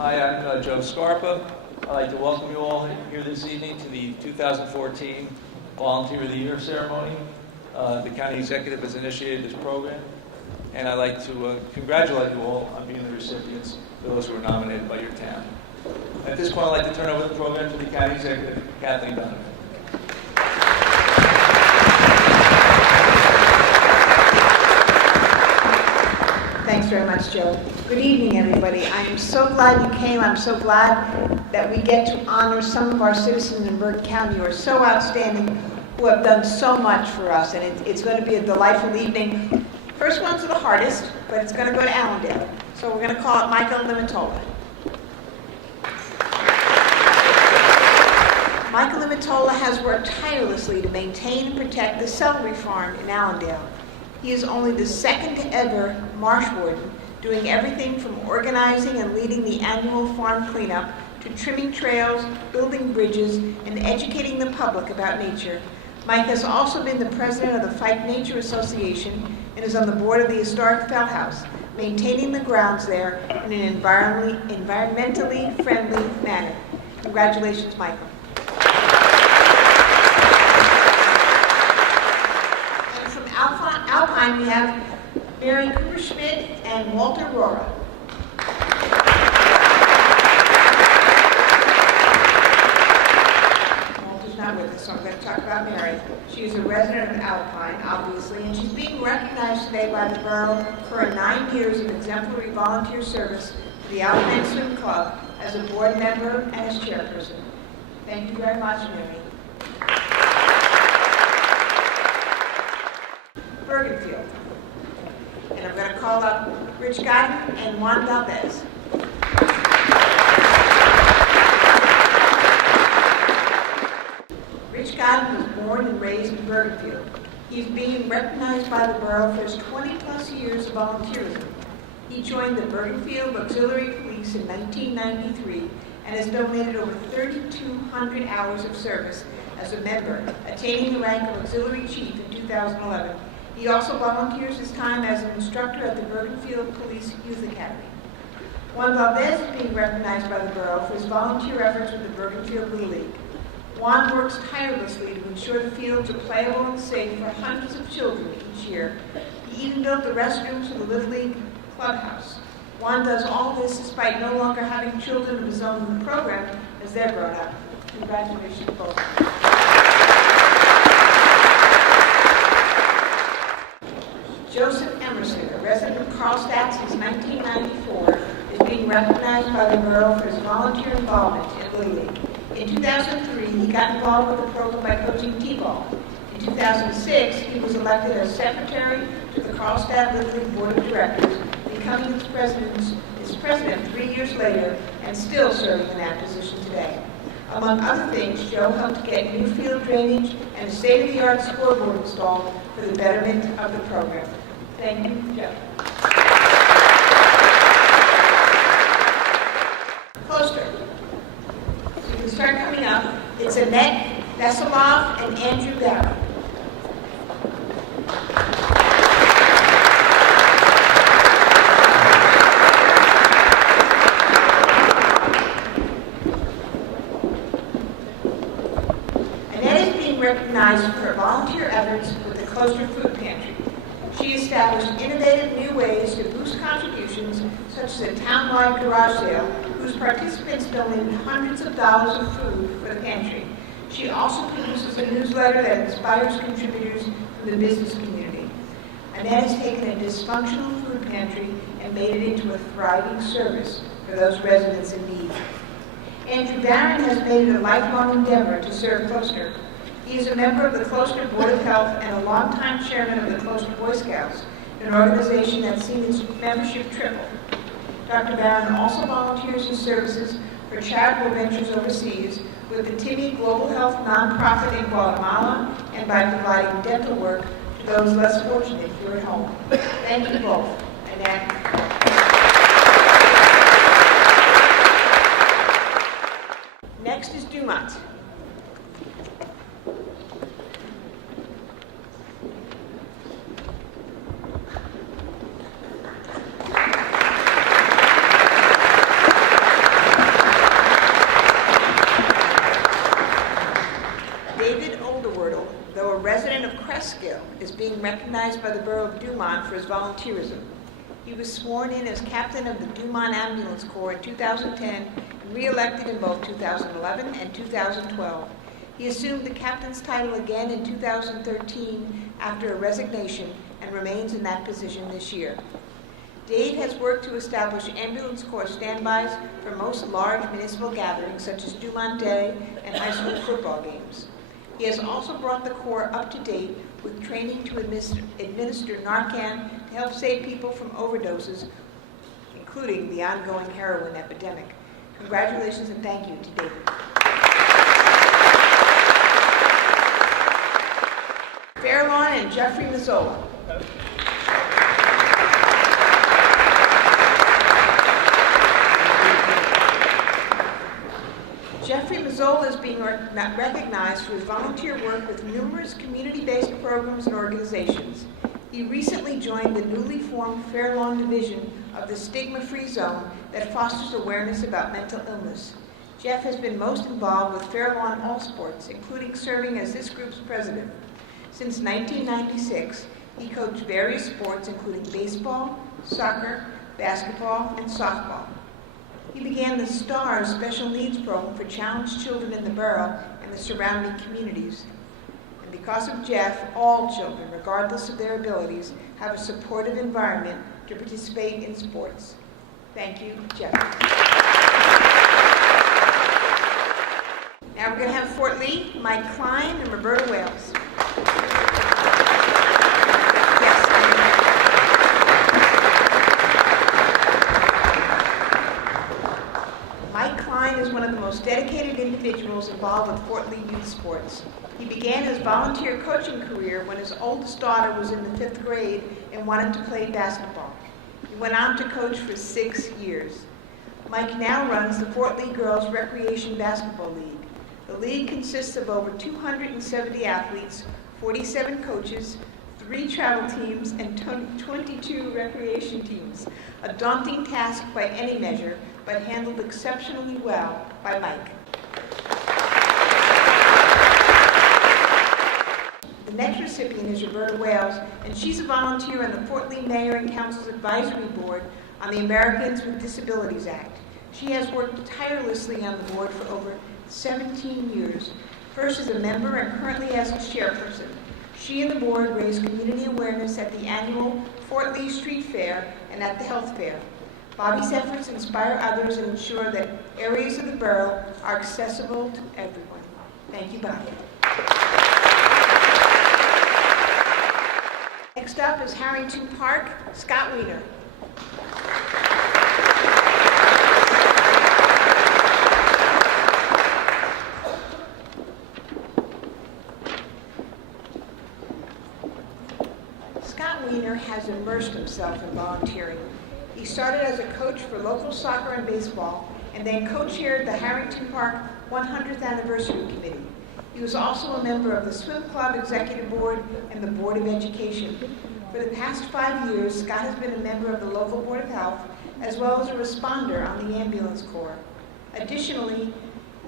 Hi, I'm Joe Scarpa. I'd like to welcome you all here this evening to the 2014 Volunteer of the Year ceremony. The county executive has initiated this program, and I'd like to congratulate you all on being the recipients for those who were nominated by your town. At this point, I'd like to turn over the program to the county executive, Kathleen Donovan. Thanks very much, Joe. Good evening, everybody. I am so glad you came. I'm so glad that we get to honor some of our citizens in Bergen County who are so outstanding, who have done so much for us, and it's going to be a delightful evening. First ones are the hardest, but it's going to go to Allendale. So we're going to call it Michael Limitola. Michael Limitola has worked tirelessly to maintain and protect the celery farm in Allendale. He is only the second ever marsh warden, doing everything from organizing and leading the annual farm cleanup to trimming trails, building bridges, and educating the public about nature. Mike has also been the president of the Fife Nature Association and is on the board of the historic Fell House, maintaining the grounds there in an environmentally friendly manner. Congratulations, Michael. Alpine, we have Mary Cooper-Schmidt and Walter Rora. Walter's not with us, so I'm going to talk about Mary. She is a resident of Alpine, obviously, and she's being recognized today by the borough for her 9 years of exemplary volunteer service to the Alpine Swim Club as a board member and as chairperson. Thank you very much, Mary. Bergenfield. And I'm going to call up Rich Godden and Juan Valdez. Rich Godden was born and raised in Bergenfield. He's being recognized by the borough for his 20-plus years of volunteerism. He joined the Bergenfield Auxiliary Police in 1993 and has donated over 3,200 hours of service as a member, attaining the rank of Auxiliary Chief in 2011. He also volunteers his time as an instructor at the Bergenfield Police Youth Academy. Juan Valdez is being recognized by the borough for his volunteer efforts with the Bergenfield Little League. Juan works tirelessly to ensure the fields are playable and safe for hundreds of children each year. He even built the restrooms for the Little League clubhouse. Juan does all this despite no longer having children of his own in the program as they're grown up. Congratulations, both. Joseph Emerson, a resident of Carlstadt since 1994, is being recognized by the borough for his volunteer involvement in Little League. In 2003, he got involved with the program by coaching T-ball. In 2006, he was elected as secretary to the Carlstadt Little League Board of Directors, becoming its president 3 years later and still serving in that position today. Among other things, Joe helped get new field drainage and a state-of-the-art scoreboard installed for the betterment of the program. Thank you, Joe. Closter. So you can start coming up. It's Annette Veselov and Andrew Barrow. Recognized for her volunteer efforts with the Closter Food Pantry. She established innovative new ways to boost contributions, such as a town-wide garage sale, whose participants donated hundreds of dollars of food for the pantry. She also produces a newsletter that inspires contributors from the business community. Annette has taken a dysfunctional food pantry and made it into a thriving service for those residents in need. Andrew Barron has made it a lifelong endeavor to serve Closter. He is a member of the Closter Board of Health and a longtime chairman of the Closter Boy Scouts, an organization that's seen its membership triple. Dr. Barron also volunteers his services for charitable ventures overseas with the Timmy Global Health nonprofit in Guatemala and by providing dental work to those less fortunate here at home. Thank you both. Annette. Next is Dumont. been recognized by the Borough of Dumont for his volunteerism. He was sworn in as captain of the Dumont Ambulance Corps in 2010 and re-elected in both 2011 and 2012. He assumed the captain's title again in 2013 after a resignation and remains in that position this year. Dave has worked to establish ambulance corps standbys for most large municipal gatherings such as Dumont Day and high school football games. He has also brought the corps up to date with training to administer Narcan to help save people from overdoses, including the ongoing heroin epidemic. Congratulations and thank you to David. Fairlawn and Jeffrey Mazzola. Jeffrey Mazzola is being recognized for his volunteer work with numerous community-based programs and organizations. He recently joined the newly formed Fairlawn Division of the Stigma-Free Zone that fosters awareness about mental illness. Jeff has been most involved with Fairlawn All Sports, including serving as this group's president. Since 1996, he coached various sports including baseball, soccer, basketball, and softball. He began the STARS Special Needs Program for challenged children in the borough and the surrounding communities. And because of Jeff, all children, regardless of their abilities, have a supportive environment to participate in sports. Thank you, Jeff. Now we're going to have Fort Lee, Mike Klein, and Roberta Wales. Is one of the most dedicated individuals involved with Fort Lee youth sports. He began his volunteer coaching career when his oldest daughter was in the 5th grade and wanted to play basketball. He went on to coach for 6 years. Mike now runs the Fort Lee Girls Recreation Basketball League. The league consists of over 270 athletes, 47 coaches, 3 travel teams, and 22 recreation teams. A daunting task by any measure, but handled exceptionally well by Mike. The next recipient is Roberta Wales, and she's a volunteer on the Fort Lee Mayor and Council's Advisory Board on the Americans with Disabilities Act. She has worked tirelessly on the board for over 17 years, first as a member and currently as its chairperson. She and the board raise community awareness at the annual Fort Lee Street Fair and at the Health Fair. Bobby's efforts inspire others and ensure that areas of the borough are accessible to everyone. Thank you, Bobby. Next up is Harrington Park, Scott Wiener. Scott Wiener has immersed himself in volunteering. He started as a coach for local soccer and baseball, and then co-chaired the Harrington Park 100th Anniversary Committee. He was also a member of the Swim Club Executive Board and the Board of Education. For the past 5 years, Scott has been a member of the local Board of Health, as well as a responder on the Ambulance Corps. Additionally,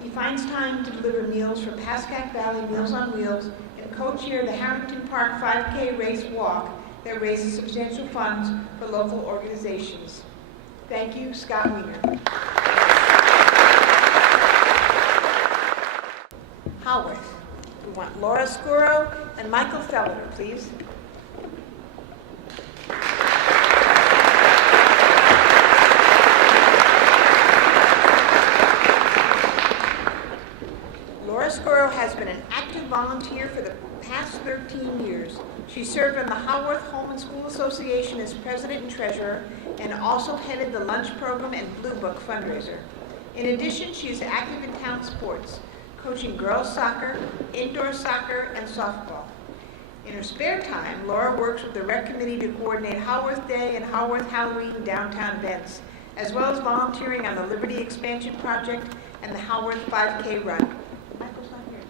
he finds time to deliver meals for Pascack Valley Meals on Wheels and co-chair the Harrington Park 5K Race Walk that raises substantial funds for local organizations. Thank you, Scott Wiener. Haworth. We want Laura Scuro and Michael Felder, please. Laura Scuro has been an active volunteer for the past 13 years. She served on the Haworth Home and School Association as president and treasurer, and also headed the lunch program and Blue Book fundraiser. In addition, she is active in town sports, coaching girls soccer, indoor soccer, and softball. In her spare time, Laura works with the Rec Committee to coordinate Haworth Day and Haworth Halloween downtown events, as well as volunteering on the Liberty Expansion Project and the Haworth 5K Run. Michael's not here.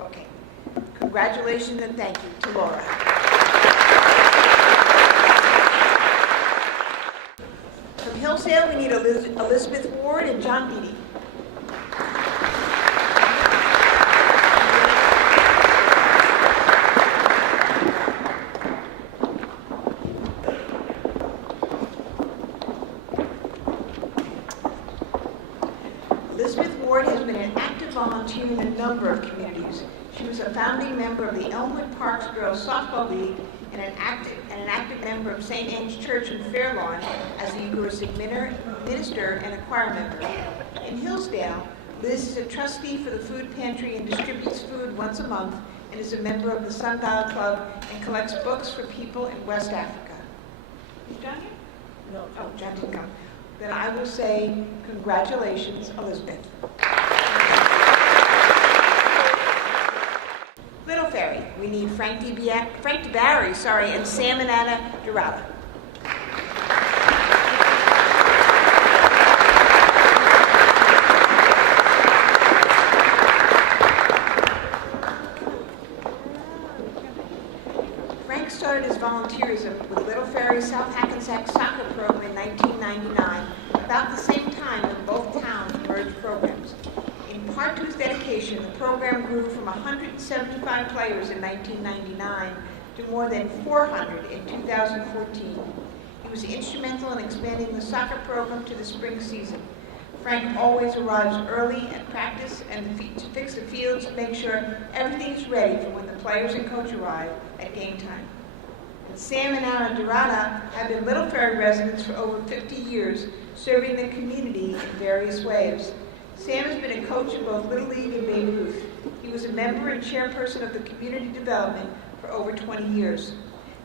Okay. Congratulations and thank you to Laura. From Hillsdale, we need Elizabeth Ward and John Beatty. Ford has been an active volunteer in a number of communities. She was a founding member of the Elmwood Parks Girls Softball League and an active member of St. Anne's Church in Fairlawn as the Eucharistic minister and a choir member. In Hillsdale, Liz is a trustee for the food pantry and distributes food once a month and is a member of the Sundial Club and collects books for people in West Africa. Is John here? No. Oh, John didn't come. Then I will say congratulations, Elizabeth. Little Ferry, we need Frank DeBarry, and Sam and Anna Dorada. Frank started his volunteerism with Little Ferry South Hackensack Soccer Program in 1999, about the same time when both towns merged programs. In part to his dedication, the program grew from 175 players in 1999 to more than 400 in 2014. He was instrumental in expanding the soccer program to the spring season. Frank always arrives early at practice and to fix the fields to make sure everything is ready for when the players and coach arrive at game time. And Sam and Anna Dorada have been Little Ferry residents for over 50 years, serving the community in various ways. Sam has been a coach in both Little League and Babe Ruth. He was a member and chairperson of the community development for over 20 years.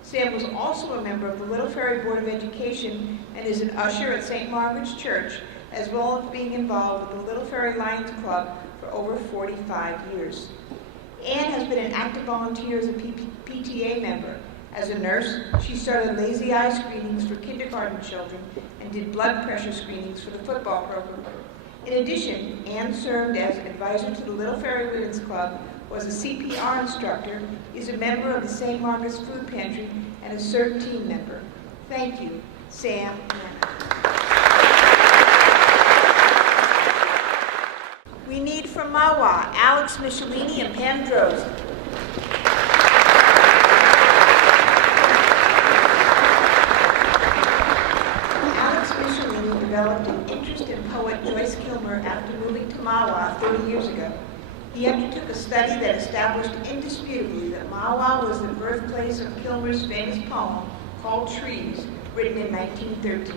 Sam was also a member of the Little Ferry Board of Education and is an usher at St. Margaret's Church, as well as being involved with the Little Ferry Lions Club for over 45 years. Anne has been an active volunteer as a PTA member. As a nurse, she started lazy eye screenings for kindergarten children and did blood pressure screenings for the football program. In addition, Anne served as an advisor to the Little Ferry Women's Club, was a CPR instructor, is a member of the St. Margaret's Food Pantry, and a CERT team member. Thank you, Sam and Anna. We need from Mawa, Alex Michelini and Pam Droz. Alex Michelini developed an interest in poet Joyce Kilmer after moving to Mawa 30 years ago. He undertook a study that established indisputably that Mawa was the birthplace of Kilmer's famous poem called Trees, written in 1913.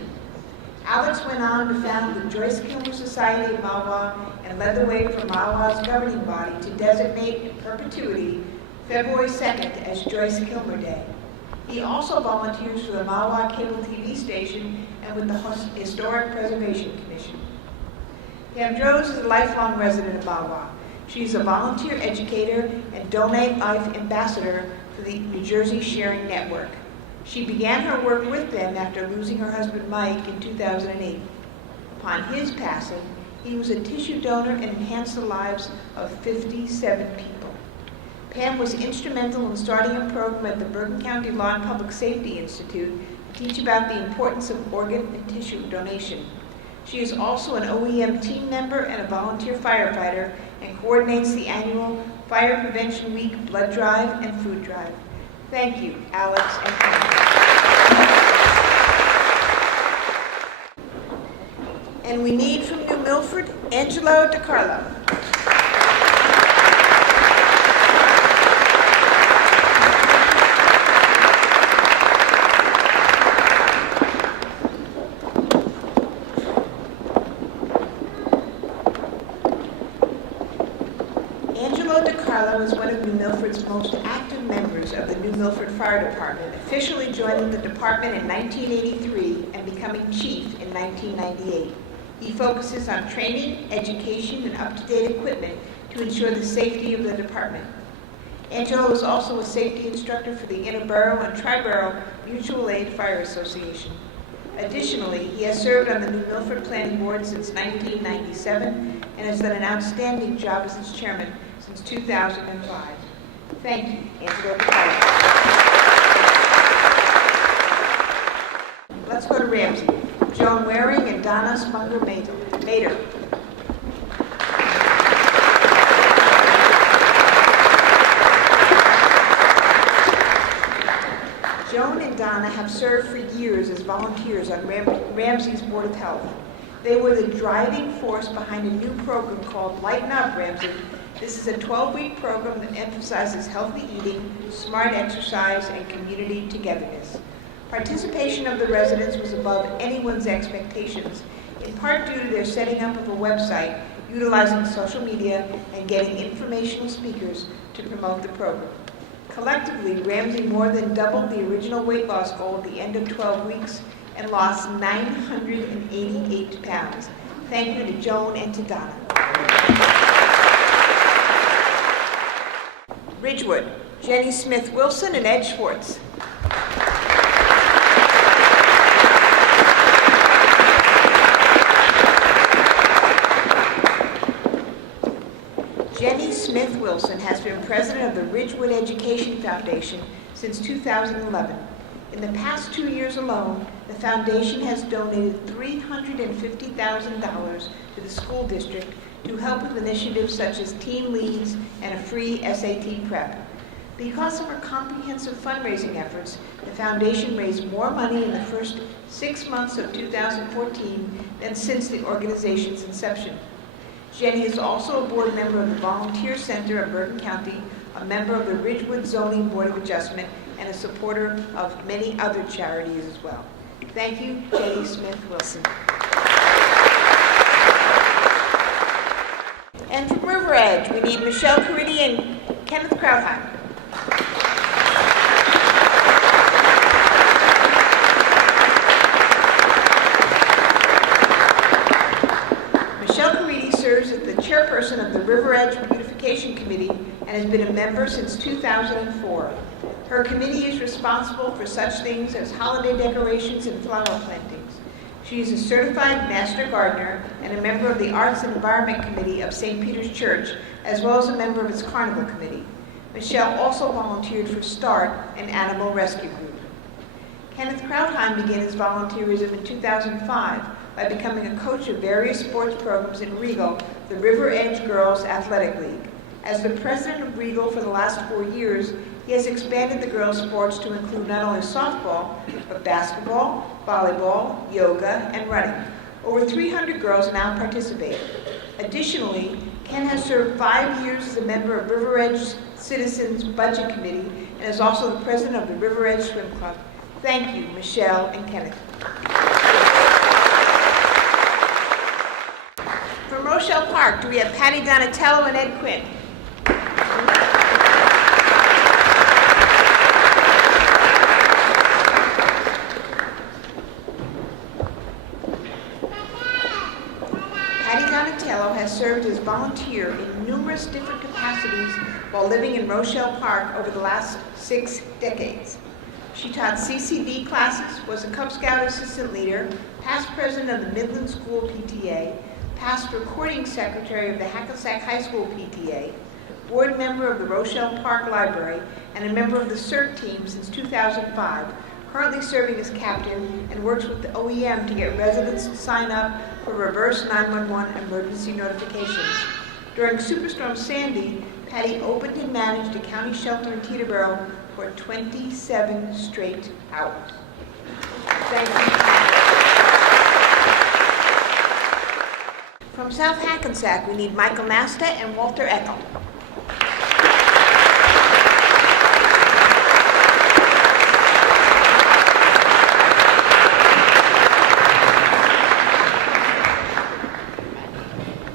Alex went on to found the Joyce Kilmer Society of Mawa and led the way for Mawa's governing body to designate in perpetuity February 2nd as Joyce Kilmer Day. He also volunteers for the Mawa Cable TV station and with the Historic Preservation Commission. Pam Droz is a lifelong resident of Mawa. She is a volunteer educator and Donate Life ambassador for the New Jersey Sharing Network. She began her work with them after losing her husband Mike in 2008. Upon his passing, he was a tissue donor and enhanced the lives of 57 people. Pam was instrumental in starting a program at the Bergen County Law and Public Safety Institute to teach about the importance of organ and tissue donation. She is also an OEM team member and a volunteer firefighter and coordinates the annual Fire Prevention Week blood drive and food drive. Thank you, Alex and Pam. And we need from New Milford, Angelo DiCarlo. Angelo DiCarlo is one of New Milford's most active members of the New Milford Fire Department, officially joining the department in 1983 and becoming chief in 1998. He focuses on training, education, and up-to-date equipment to ensure the safety of the department. Angelo is also a safety instructor for the Interborough and Triborough Mutual Aid Fire Association. Additionally, he has served on the New Milford Planning Board since 1997 and has done an outstanding job as its chairman since 2005. Thank you, Angelo DiCarlo. Let's go to Ramsey. Joan Waring and Donna Spunger-Mader. Joan and Donna have served for years as volunteers on Ramsey's Board of Health. They were the driving force behind a new program called Lighten Up, Ramsey. This is a 12-week program that emphasizes healthy eating, smart exercise, and community togetherness. Participation of the residents was above anyone's expectations, in part due to their setting up of a website, utilizing social media, and getting informational speakers to promote the program. Collectively, Ramsey more than doubled the original weight loss goal at the end of 12 weeks and lost 988 pounds. Thank you to Joan and to Donna. Ridgewood, Jenny Smith Wilson and Ed Schwartz. Jenny Smith Wilson has been president of the Ridgewood Education Foundation since 2011. In the past 2 years alone, the foundation has donated $350,000 to the school district to help with initiatives such as teen leads and a free SAT prep. Because of her comprehensive fundraising efforts, the foundation raised more money in the first 6 months of 2014 than since the organization's inception. Jenny is also a board member of the Volunteer Center of Bergen County, a member of the Ridgewood Zoning Board of Adjustment, and a supporter of many other charities as well. Thank you, Jenny Smith Wilson. And from River Edge, we need Michelle Caridi and Kenneth Krautheim. Michelle Caridi serves as the chairperson of the River Edge Beautification Committee and has been a member since 2004. Her committee is responsible for such things as holiday decorations and flower plantings. She is a certified master gardener and a member of the Arts and Environment Committee of St. Peter's Church, as well as a member of its Carnival Committee. Michelle also volunteered for START, an animal rescue group. Kenneth Krautheim began his volunteerism in 2005 by becoming a coach of various sports programs in Regal, the River Edge Girls Athletic League. As the president of Regal for the last 4 years, he has expanded the girls' sports to include not only softball, but basketball, volleyball, yoga, and running. Over 300 girls now participate. Additionally, Ken has served 5 years as a member of River Edge Citizens Budget Committee and is also the president of the River Edge Swim Club. Thank you, Michelle and Kenneth. From Rochelle Park, do we have Patty Donatello and Ed Quinn? Has served as volunteer in numerous different capacities while living in Rochelle Park over the last 6 decades. She taught CCD classes, was a Cub Scout assistant leader, past president of the Midland School PTA, past recording secretary of the Hackensack High School PTA, board member of the Rochelle Park Library, and a member of the CERT team since 2005, currently serving as captain and works with the OEM to get residents to sign up for reverse 911 emergency notifications. During Superstorm Sandy, Patty opened and managed a county shelter in Teterboro for 27 straight hours. Thank you. From South Hackensack, we need Michael Nasta and Walter Eckel.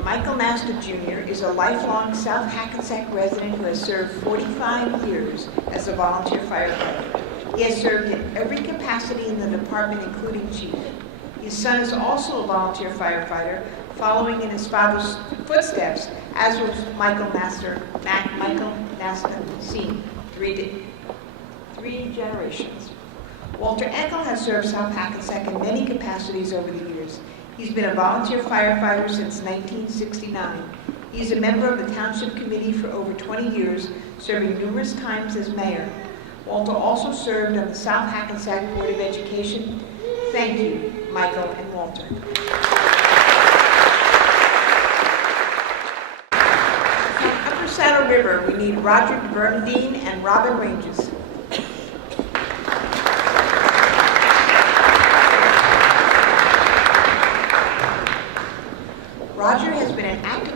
Michael Nasta Jr. is a lifelong South Hackensack resident who has served 45 years as a volunteer firefighter. He has served in every capacity in the department, including chief. His son is also a volunteer firefighter, following in his father's footsteps, as was Michael Nasta Sr., three generations. Walter Eckel has served South Hackensack in many capacities over the years. He's been a volunteer firefighter since 1969. He's a member of the Township Committee for over 20 years, serving numerous times as mayor. Walter also served on the South Hackensack Board of Education. Thank you, Michael and Walter. From Upper Saddle River, we need Roger Bernadine and Robin Ranges.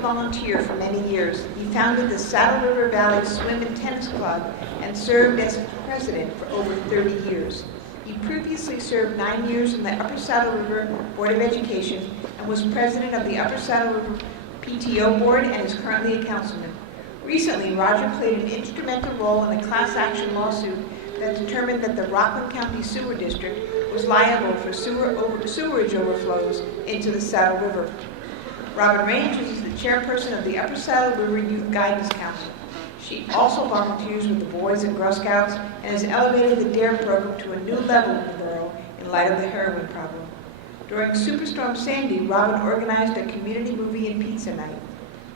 volunteer for many years. He founded the Saddle River Valley Swim and Tennis Club and served as president for over 30 years. He previously served 9 years in the Upper Saddle River Board of Education and was president of the Upper Saddle River PTO Board and is currently a councilman. Recently, Roger played an instrumental role in a class action lawsuit that determined that the Rockland County Sewer District was liable for sewerage overflows into the Saddle River. Robin Rangers is the chairperson of the Upper Saddle River Youth Guidance Council. She also volunteers with the Boys and Girl Scouts and has elevated the DARE program to a new level in the borough in light of the heroin problem. During Superstorm Sandy, Robin organized a community movie and pizza night.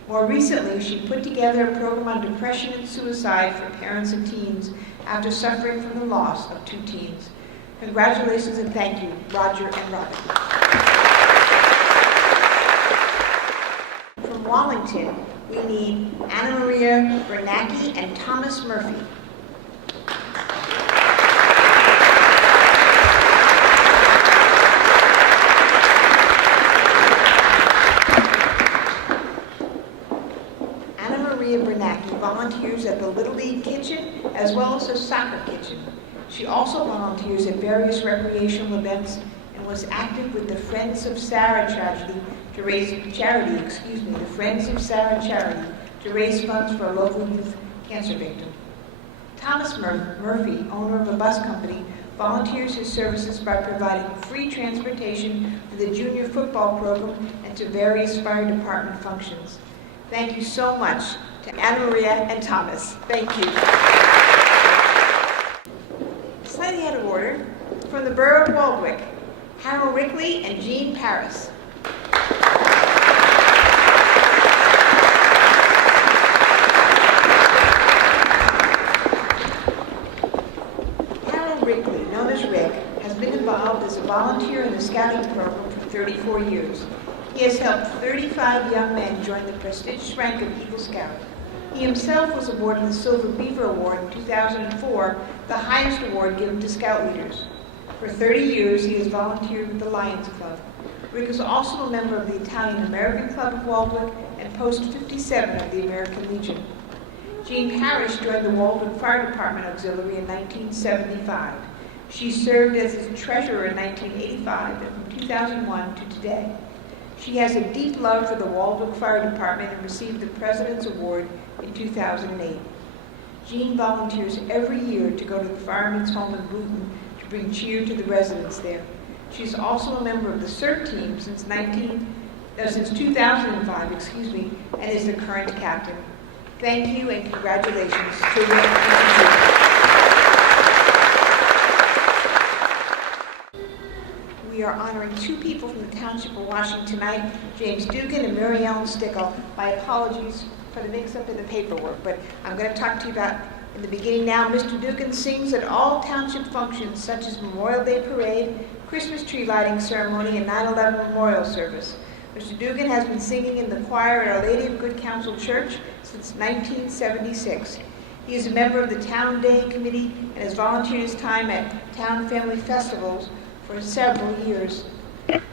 More recently, she put together a program on depression and suicide for parents and teens after suffering from the loss of 2 teens. Congratulations and thank you, Roger and Robin. From Wallington, we need Anna Maria Bernacki and Thomas Murphy. Anna Maria Bernacki volunteers at the Little League Kitchen as well as the soccer kitchen. She also volunteers at various recreational events and was active with the Friends of Sarah charity to raise funds for a local youth cancer victim. Thomas Murphy, owner of a bus company, volunteers his services by providing free transportation to the junior football program and to various fire department functions. Thank you so much to Anna Maria and Thomas. Thank you. Slightly out of order, from the Borough of Waldwick, Harold Rickley and Jean Paris. Harold Rickley, known as Rick, has been involved as a volunteer in the scouting program for 34 years. He has helped 35 young men join the prestigious rank of Eagle Scout. He himself was awarded the Silver Beaver Award in 2004, the highest award given to scout leaders. For 30 years, he has volunteered with the Lions Club. Rick is also a member of the Italian American Club of Waldwick and Post 57 of the American Legion. Jean Parrish joined the Waldwick Fire Department Auxiliary in 1975. She served as its treasurer in 1985 and from 2001 to today. She has a deep love for the Waldwick Fire Department and received the President's Award in 2008. Jean volunteers every year to go to the Firemen's Home in Booton to bring cheer to the residents there. She is also a member of the CERT team since 2005, and is the current captain. Thank you and congratulations to Rick and Jean. We are honoring 2 people from the Township of Washington tonight, James Dugan and Mary Ellen Stickle. My apologies for the mix-up in the paperwork, but I'm going to talk to you about in the beginning now. Mr. Dugan sings at all township functions such as Memorial Day Parade, Christmas tree lighting ceremony, and 9/11 memorial service. Mr. Dugan has been singing in the choir at Our Lady of Good Counsel Church since 1976. He is a member of the Town Day Committee and has volunteered his time at Town Family Festivals for several years.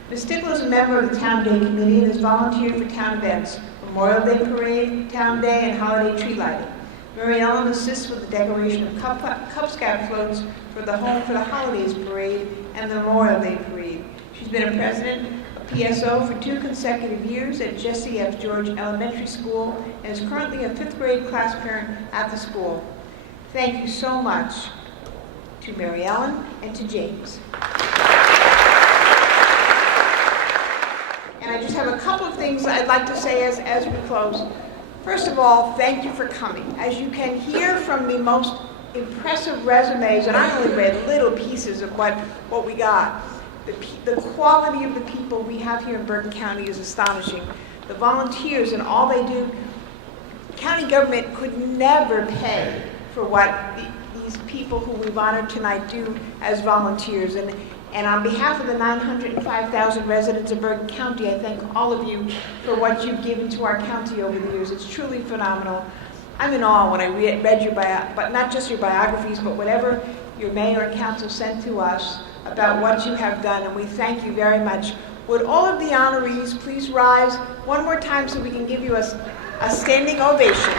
Ms. Stickle is a member of the Town Day Committee and has volunteered for town events, Memorial Day Parade, Town Day, and holiday tree lighting. Mary Ellen assists with the decoration of Cub Scout floats for the Home for the Holidays Parade and the Memorial Day Parade. She's been a president of PSO for 2 consecutive years at Jesse F. George Elementary School and is currently a 5th grade class parent at the school. Thank you so much to Mary Ellen and to James. And I just have a couple of things I'd like to say as we close. First of all, thank you for coming. As you can hear from the most impressive resumes, and I only read little pieces of what we got, the quality of the people we have here in Bergen County is astonishing. The volunteers and all they do, county government could never pay for what these people who we've honored tonight do as volunteers. And on behalf of the 905,000 residents of Bergen County, I thank all of you for what you've given to our county over the years. It's truly phenomenal. I'm in awe when I read your but not just your biographies, but whatever your mayor and council sent to us about what you have done, and we thank you very much. Would all of the honorees please rise one more time so we can give you a standing ovation?